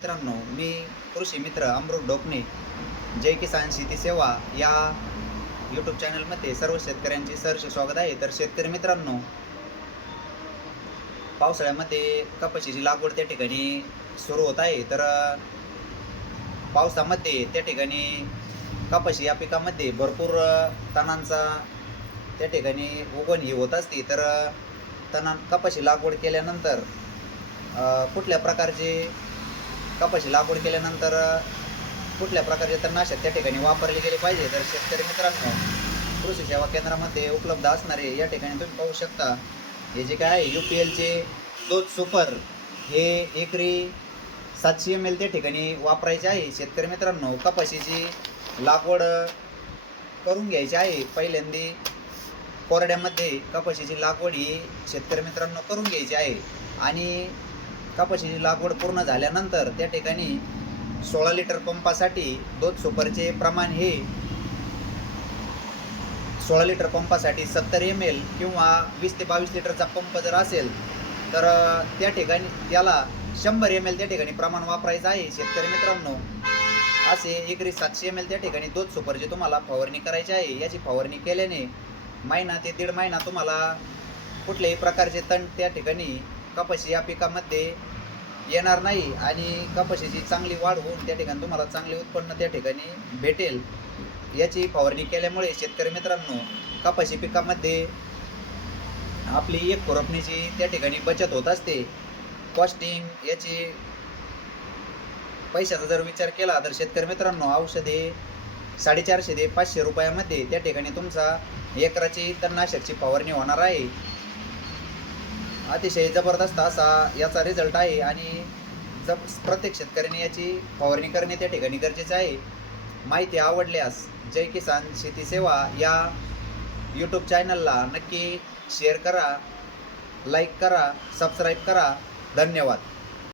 मित्रांनो, मी कृषी मित्र अमृत डोकणे जय किसान शेती सेवा या यूट्यूब चॅनलमध्ये सर्व शेतकऱ्यांचे सहर्ष स्वागत आहे. तर शेतकरी मित्रांनो, पावसाळ्यामध्ये कपाशीची लागवड त्या ठिकाणी सुरू होत आहे. तर पावसामध्ये त्या ठिकाणी कपाशी या पिकामध्ये भरपूर तणांचा त्या ठिकाणी उगवण ही होत असते. तर कपाशी लागवड केल्यानंतर कुठल्या प्रकारचे कपाशी लागवड केल्यानंतर कुठल्या प्रकारचे तणनाशक त्या ठिकाणी वापरले गेले पाहिजे. तर शेतकरी मित्रांनो, कृषी सेवा केंद्रामध्ये उपलब्ध असणारे या ठिकाणी तुम्ही पाहू शकता, हे जे काय आहे UPLचे दोन सुपर हे एकरी 700 ml त्या ठिकाणी वापरायचे आहे. शेतकरी मित्रांनो, कपाशीची लागवड करून घ्यायची आहे. पहिल्यांदा कोरड्यामध्ये कपाशीची लागवड ही शेतकरी मित्रांनो करून घ्यायची आहे आणि कपाशीची लागवड पूर्ण झाल्यानंतर त्या ठिकाणी 16 लिटर पंपासाठी दोन सुपरचे प्रमाण हे 16 लिटर पंपासाठी 70 ml किंवा 20 ते 22 लिटरचा पंप जर असेल तर त्या ठिकाणी त्याला 100 ml त्या ठिकाणी प्रमाण वापरायचं आहे. शेतकरी मित्रांनो, असे एकरी 700 ml त्या ठिकाणी दोन सुपरची तुम्हाला फवारणी करायची आहे. याची फवारणी केल्याने महिना ते दीड महिना तुम्हाला कुठल्याही प्रकारचे तण त्या ठिकाणी कपाशी या पिकामध्ये येणार नाही आणि कपाशीची चांगली वाढ होऊन त्या ठिकाणी तुम्हाला चांगले उत्पन्न त्या ठिकाणी भेटेल. याची फवारणी केल्यामुळे शेतकरी मित्रांनो, कपाशी पिकामध्ये आपली एक खुरपणीची त्या ठिकाणी बचत होत असते. कॉस्टिंग याची पैशाचा जर विचार केला तर शेतकरी मित्रांनो, औषधे 450 ते 500 रुपयामध्ये त्या ठिकाणी तुमचा एकराची तणनाशकची फवारणी होणार आहे. अतिशय जबरदस्त असा याचा रिझल्ट आहे आणि प्रत्येक शेतकऱ्याने याची फवारणी करणे त्या ठिकाणी गरजेचे आहे. माहिती आवडल्यास जय किसान शेती सेवा या यूट्यूब चॅनलला नक्की शेअर करा, लाईक करा, सबस्क्राईब करा. धन्यवाद.